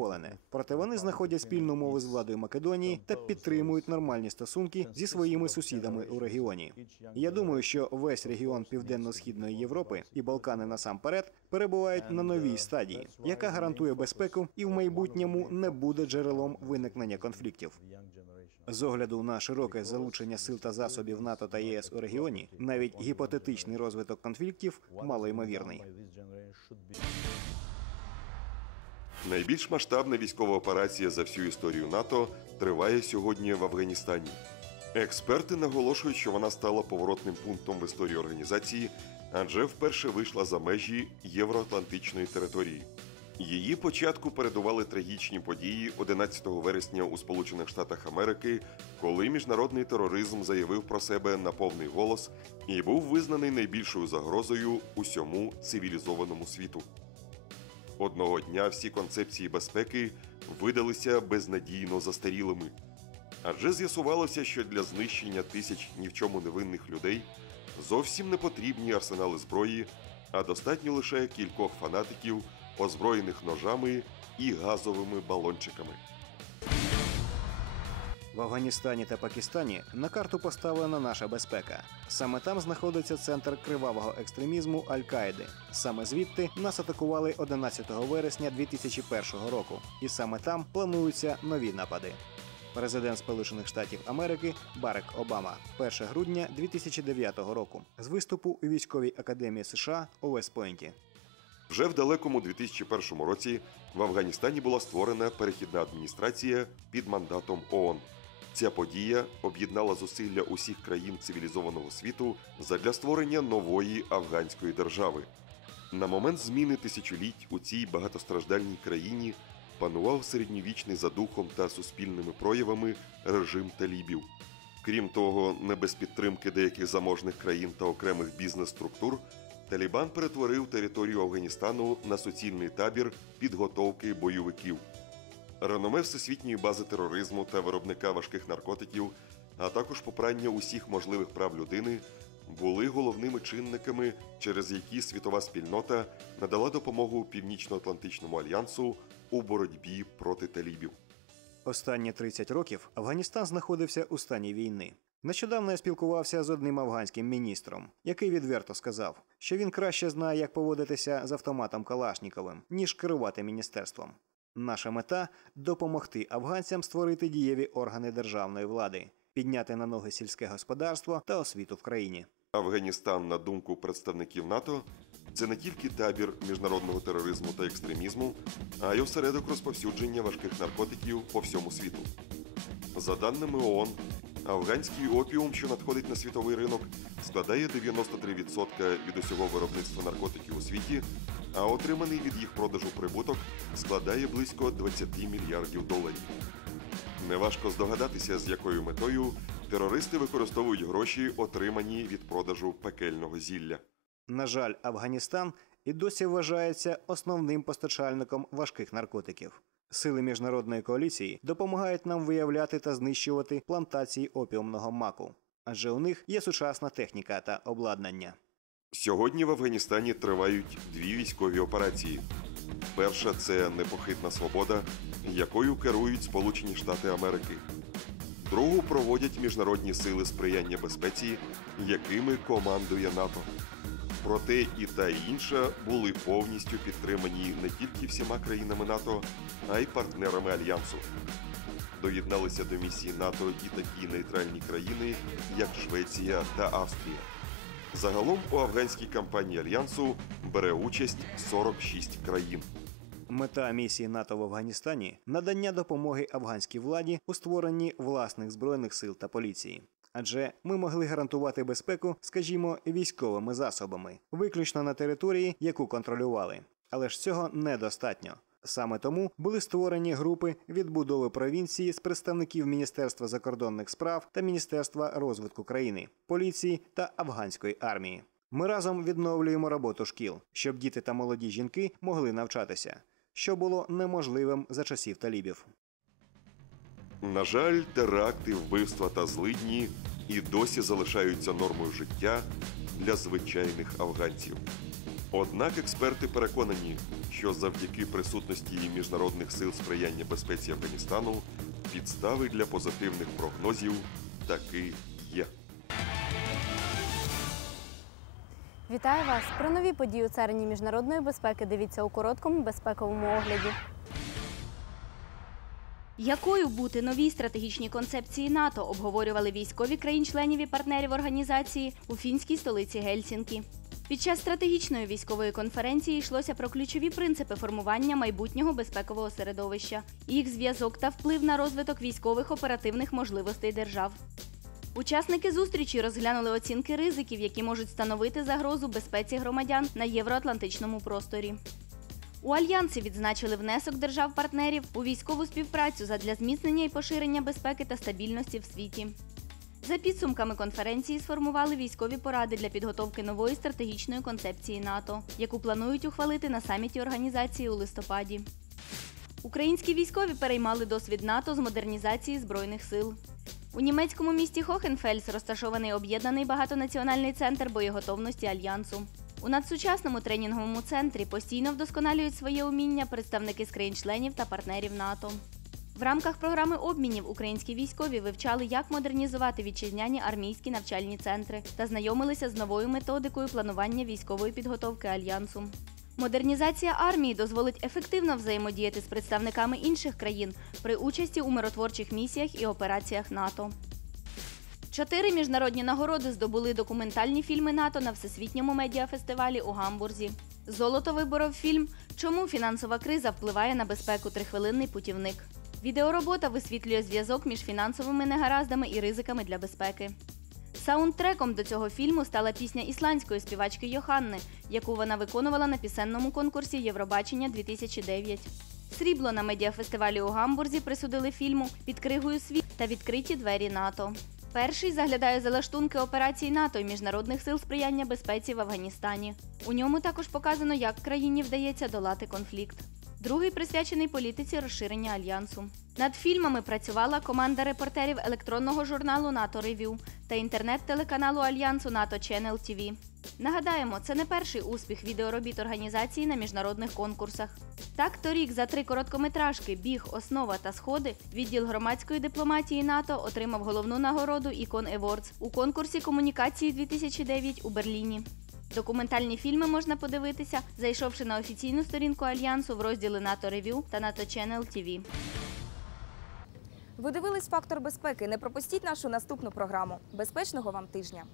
незадоволене. Проте вони знаходять спільну мову з владою Македонії та підтримують нормальні стосунки зі своїми сусідами у регіоні. Я думаю, що весь регіон Південно-східної Європи і Балкани насамперед перебувають на новій стадії, яка гарантує безпеку і в майбутньому не буде джерелом виникнення конфліктів. З огляду на широке залучення сил та засобів НАТО та ЄС у регіоні, навіть гіпотетичний розвиток конфліктів малоймовірний. Найбільш масштабна військова операція за всю історію НАТО триває сьогодні в Афганістані. Експерти наголошують, що вона стала поворотним пунктом в історії організації, адже вперше вийшла за межі євроатлантичної території. Її початку передували трагічні події 11 вересня у Сполучених Штатах Америки, коли міжнародний тероризм заявив про себе на повний голос і був визнаний найбільшою загрозою усьому цивілізованому світу. Одного дня всі концепції безпеки видалися безнадійно застарілими. Адже з'ясувалося, що для знищення тисяч ні в чому невинних людей зовсім не потрібні арсенали зброї, а достатньо лише кількох фанатиків, озброєних ножами і газовими балончиками. В Афганістані та Пакистані на карту поставлена наша безпека. Саме там знаходиться центр кривавого екстремізму Аль-Каїди. Саме звідти нас атакували 11 вересня 2001 року, і саме там плануються нові напади. Президент Сполучених Штатів Америки Барек Обама 1 грудня 2009 року з виступу у військовій академії США у Вестпойнті. Вже в далекому 2001 році в Афганістані була створена перехідна адміністрація під мандатом ООН. Ця подія об'єднала зусилля усіх країн цивілізованого світу задля створення нової афганської держави. На момент зміни тисячоліть у цій багатостраждальній країні панував середньовічний за духом та суспільними проявами режим талібів. Крім того, не без підтримки деяких заможних країн та окремих бізнес-структур, Талібан перетворив територію Афганістану на суцільний табір підготовки бойовиків. Реноме всесвітньої бази тероризму та виробника важких наркотиків, а також попрання усіх можливих прав людини були головними чинниками, через які світова спільнота надала допомогу Північно-Атлантичному альянсу у боротьбі проти талібів. Останні 30 років Афганістан знаходився у стані війни. Нещодавно я спілкувався з одним афганським міністром, який відверто сказав, що він краще знає, як поводитися з автоматом Калашніковим, ніж керувати міністерством. Наша мета допомогти афганцям створити дієві органи державної влади, підняти на ноги сільське господарство та освіту в країні. Афганістан, на думку представників НАТО, це не тільки табір міжнародного тероризму та екстремізму, а й осередок розповсюдження важких наркотиків по всьому світу. За даними ООН, афганський опіум, що надходить на світовий ринок, складає 93% від усього виробництва наркотиків у світі, а отриманий від їх продажу прибуток складає близько 20 мільярдів доларів. Неважко здогадатися, з якою метою терористи використовують гроші, отримані від продажу пекельного зілля. На жаль, Афганістан і досі вважається основним постачальником важких наркотиків. Сили міжнародної коаліції допомагають нам виявляти та знищувати плантації опіумного маку, адже у них є сучасна техніка та обладнання. Сьогодні в Афганістані тривають дві військові операції. Перша це непохитна свобода, якою керують Сполучені Штати Америки. Другу проводять міжнародні сили сприяння безпеці, якими командує НАТО. Проте і та і інша були повністю підтримані не тільки всіма країнами НАТО, а й партнерами альянсу. Доєдналися до місії НАТО і такі нейтральні країни, як Швеція та Австрія. Загалом у афганській кампанії альянсу бере участь 46 країн. Мета місії НАТО в Афганістані надання допомоги афганській владі у створенні власних збройних сил та поліції. Адже ми могли гарантувати безпеку, скажімо, військовими засобами, виключно на території, яку контролювали. Але ж цього недостатньо. Саме тому були створені групи відбудови провінції з представників Міністерства закордонних справ та Міністерства розвитку країни, поліції та афганської армії. Ми разом відновлюємо роботу шкіл, щоб діти та молоді жінки могли навчатися, що було неможливим за часів талібів. На жаль, теракти, вбивства та злидні і досі залишаються нормою життя для звичайних афганців. Однак експерти переконані, що завдяки присутності міжнародних сил сприяння безпеці Афганістану підстави для позитивних прогнозів таки є. Вітаю вас! Про нові події у царині міжнародної безпеки дивіться у короткому безпековому огляді. Якою бути новій стратегічній концепції НАТО обговорювали військові країн-членів і партнерів організації у фінській столиці Гельсінкі. Під час стратегічної військової конференції йшлося про ключові принципи формування майбутнього безпекового середовища, їх зв'язок та вплив на розвиток військових оперативних можливостей держав. Учасники зустрічі розглянули оцінки ризиків, які можуть становити загрозу безпеці громадян на євроатлантичному просторі. У альянсі відзначили внесок держав-партнерів у військову співпрацю задля зміцнення і поширення безпеки та стабільності в світі. За підсумками конференції сформували військові поради для підготовки нової стратегічної концепції НАТО, яку планують ухвалити на саміті організації у листопаді. Українські військові переймали досвід НАТО з модернізації збройних сил. У німецькому місті Хохенфельс розташований об'єднаний багатонаціональний центр боєготовності альянсу. У надсучасному тренінговому центрі постійно вдосконалюють своє уміння представники з країн-членів та партнерів НАТО. В рамках програми обмінів українські військові вивчали, як модернізувати вітчизняні армійські навчальні центри та знайомилися з новою методикою планування військової підготовки альянсу. Модернізація армії дозволить ефективно взаємодіяти з представниками інших країн при участі у миротворчих місіях і операціях НАТО. Чотири міжнародні нагороди здобули документальні фільми НАТО на всесвітньому медіафестивалі у Гамбурзі. Золото виборов фільм Чому фінансова криза впливає на безпеку трихвилинний путівник. Відеоробота висвітлює зв'язок між фінансовими негараздами і ризиками для безпеки. Саундтреком до цього фільму стала пісня ісландської співачки Йоханни, яку вона виконувала на пісенному конкурсі Євробачення 2009. Срібло на медіафестивалі у Гамбурзі присудили фільму під кригою світ та відкриті двері НАТО. Перший заглядає за лаштунки операцій НАТО і міжнародних сил сприяння безпеці в Афганістані. У ньому також показано, як країні вдається долати конфлікт. Другий присвячений політиці розширення альянсу. Над фільмами працювала команда репортерів електронного журналу НАТО Ревю та інтернет-телеканалу Альянсу НАТО Channel TV. Нагадаємо, це не перший успіх відеоробіт організації на міжнародних конкурсах. Так, торік за три короткометражки Біг, основа та сходи відділ громадської дипломатії НАТО отримав головну нагороду Icon Awards у конкурсі комунікації 2009 у Берліні. Документальні фільми можна подивитися, зайшовши на офіційну сторінку альянсу в розділи НАТО Ревю та НАТО Channel TV. Ви дивились фактор безпеки. Не пропустіть нашу наступну програму. Безпечного вам тижня!